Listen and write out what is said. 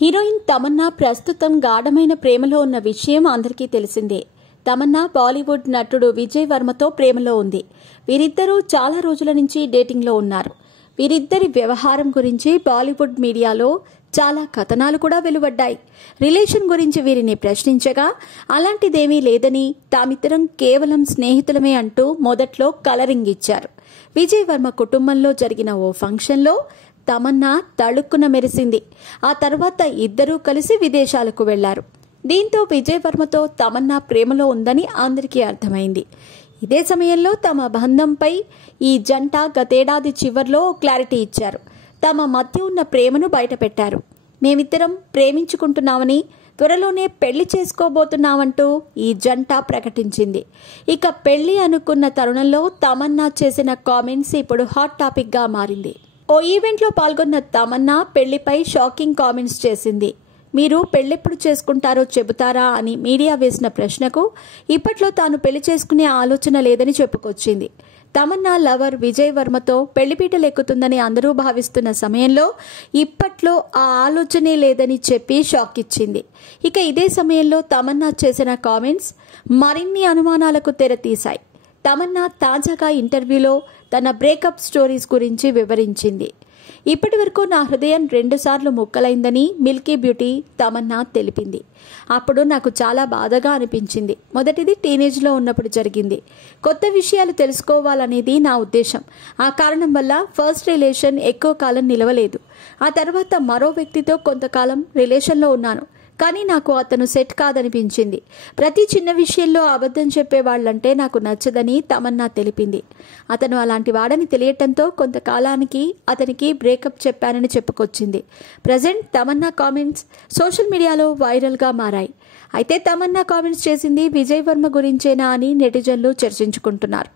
Heroine Tamannaah ప్రస్తుతం గాఢమైన ప్రేమలో ఉన్న విషయం అందరికీ తెలిసిందే. తమన్నా బాలీవుడ్ నటుడు విజయ్ వర్మతో ప్రేమలో ఉంది. వీరిద్దరూ చాలా రోజుల నుంచి డేటింగ్లో ఉన్నారు. వీరిద్దరి వ్యవహారం గురించి బాలీవుడ్ మీడియాలో చాలా కథనాలు కూడా వెలువడ్డాయి. రిలేషన్ గురించి వీరిని ప్రశ్నించగా అలాంటిదేమీ లేదని, తామిద్దరం కేవలం స్నేహితులమే అంటూ మొదట్లో కలరింగ్ ఇచ్చారు. విజయ్ వర్మ కుటుంబంలో జరిగిన ఓ ఫంక్షన్లో తమన్నా తళుక్కున మెరిసింది. ఆ తర్వాత ఇద్దరూ కలిసి విదేశాలకు వెళ్లారు. దీంతో విజయ్ వర్మతో తమన్నా ప్రేమలో ఉందని అందరికీ అర్థమైంది. ఇదే సమయంలో తమ బంధంపై ఈ జంట గతేడాది చివర్లో క్లారిటీ ఇచ్చారు. తమ మధ్య ఉన్న ప్రేమను బయటపెట్టారు. మేమిద్దరం ప్రేమించుకుంటున్నామని, త్వరలోనే పెళ్లి చేసుకోబోతున్నామంటూ ఈ జంట ప్రకటించింది. ఇక పెళ్లి అనుకున్న తరుణంలో తమన్నా చేసిన కామెంట్స్ ఇప్పుడు హాట్ టాపిక్ గా మారింది. ఓ ఈవెంట్లో పాల్గొన్న తమన్నా పెళ్లిపై షాకింగ్ కామెంట్స్ చేసింది. మీరు పెళ్లెప్పుడు చేసుకుంటారో చెబుతారా అని మీడియా వేసిన ప్రశ్నకు ఇప్పట్లో తాను పెళ్లి చేసుకునే ఆలోచన లేదని చెప్పుకొచ్చింది. తమన్నా లవర్ విజయ్ వర్మతో పెళ్లిపీటలెక్కుతుందని అందరూ భావిస్తున్న సమయంలో ఇప్పట్లో ఆ ఆలోచనే లేదని చెప్పి షాక్ ఇచ్చింది. ఇక ఇదే సమయంలో తమన్నా చేసిన కామెంట్స్ మరిన్ని అనుమానాలకు తెరతీశాయి. తమన్నా తాజాగా ఇంటర్వ్యూలో తన బ్రేకప్ స్టోరీస్ గురించి వివరించింది. ఇప్పటి వరకు నా హృదయం 2 సార్లు ముక్కలైందని మిల్కీ బ్యూటీ తమన్నా తెలిపింది. అప్పుడు నాకు చాలా బాధగా అనిపించింది. మొదటిది టీనేజ్లో ఉన్నప్పుడు జరిగింది. కొత్త విషయాలు తెలుసుకోవాలనేది నా ఉద్దేశం. ఆ కారణం వల్ల ఫస్ట్ రిలేషన్ ఎక్కువ కాలం నిలవలేదు. ఆ తర్వాత మరో వ్యక్తితో కొంతకాలం రిలేషన్లో ఉన్నాను. కానీ నాకు అతను సెట్ కాదనిపించింది. ప్రతి చిన్న విషయంలో అబద్ధం చెప్పేవాళ్లంటే నాకు నచ్చదని తమన్నా తెలిపింది. అతను అలాంటి వాడని తెలియటంతో కొంతకాలానికి అతనికి బ్రేకప్ చెప్పానని చెప్పుకొచ్చింది. ప్రజెంట్ తమన్నా కామెంట్స్ సోషల్ మీడియాలో వైరల్గా మారాయి. అయితే తమన్నా కామెంట్స్ చేసింది విజయ్ వర్మ గురించేనా అని నెటిజన్లు చర్చించుకుంటున్నారు.